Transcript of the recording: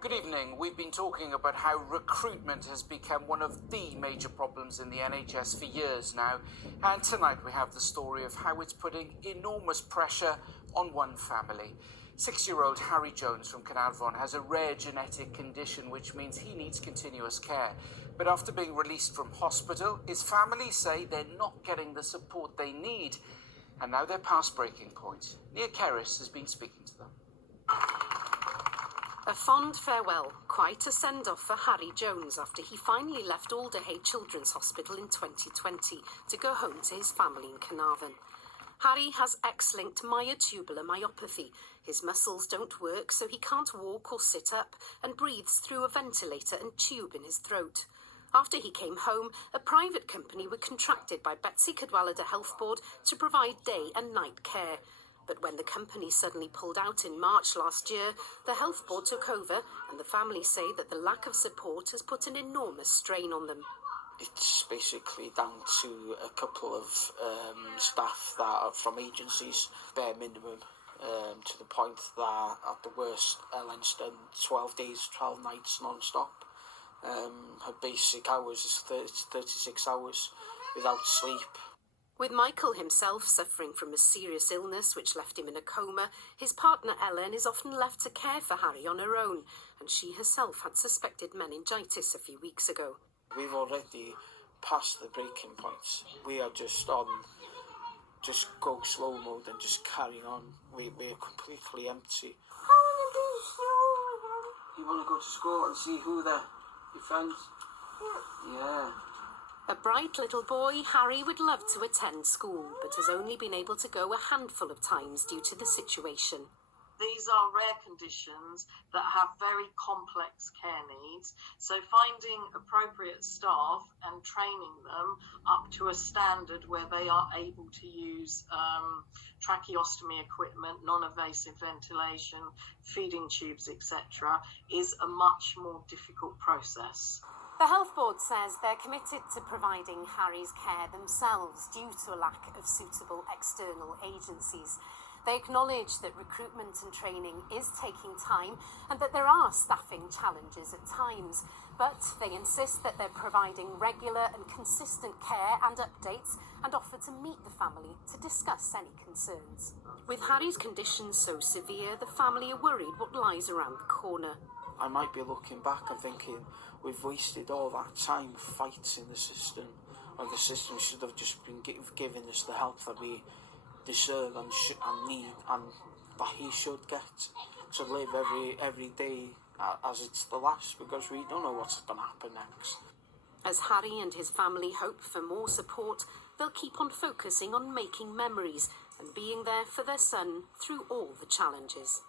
Good evening. We've been talking about how recruitment has become one of the major problems in the NHS for years now. And tonight we have the story of how it's putting enormous pressure on one family. 6-year-old Harry Jones from Caernarfon has a rare genetic condition which means he needs continuous care. But after being released from hospital, his family say they're not getting the support they need. And now they're past breaking point. Nia Kerris has been speaking to them. A fond farewell, quite a send-off for Harry Jones after he finally left Alderhay Children's Hospital in 2020 to go home to his family in Caernarfon. Harry has X-linked myotubular myopathy. His muscles don't work, so he can't walk or sit up and breathes through a ventilator and tube in his throat. After he came home, a private company were contracted by Betsy Cadwallader Health Board to provide day and night care. But when the company suddenly pulled out in March last year, the Health Board took over and the family say that the lack of support has put an enormous strain on them. It's basically down to a couple of staff that are from agencies, bare minimum, to the point that at the worst, Ellen's done 12 days, 12 nights non-stop. Her basic hours is 36 hours without sleep. With Michael himself suffering from a serious illness which left him in a coma, his partner Ellen is often left to care for Harry on her own, and she herself had suspected meningitis a few weeks ago. We've already passed the breaking points. We are just on, just go slow mode and just carry on. We're completely empty. You want to go to school and see who your friends? Yeah. A bright little boy, Harry would love to attend school, but has only been able to go a handful of times due to the situation. These are rare conditions that have very complex care needs, so finding appropriate staff and training them up to a standard where they are able to use tracheostomy equipment, non-invasive ventilation, feeding tubes, etc., is a much more difficult process. The Health Board says they're committed to providing Harry's care themselves due to a lack of suitable external agencies. They acknowledge that recruitment and training is taking time and that there are staffing challenges at times, but they insist that they're providing regular and consistent care and updates and offer to meet the family to discuss any concerns. With Harry's condition so severe, the family are worried what lies around the corner. I might be looking back and thinking we've wasted all that time fighting the system, or the system should have just been giving us the help that we deserve and need, and that he should get, to live every day as it's the last, because we don't know what's going to happen next. As Harry and his family hope for more support, they'll keep on focusing on making memories and being there for their son through all the challenges.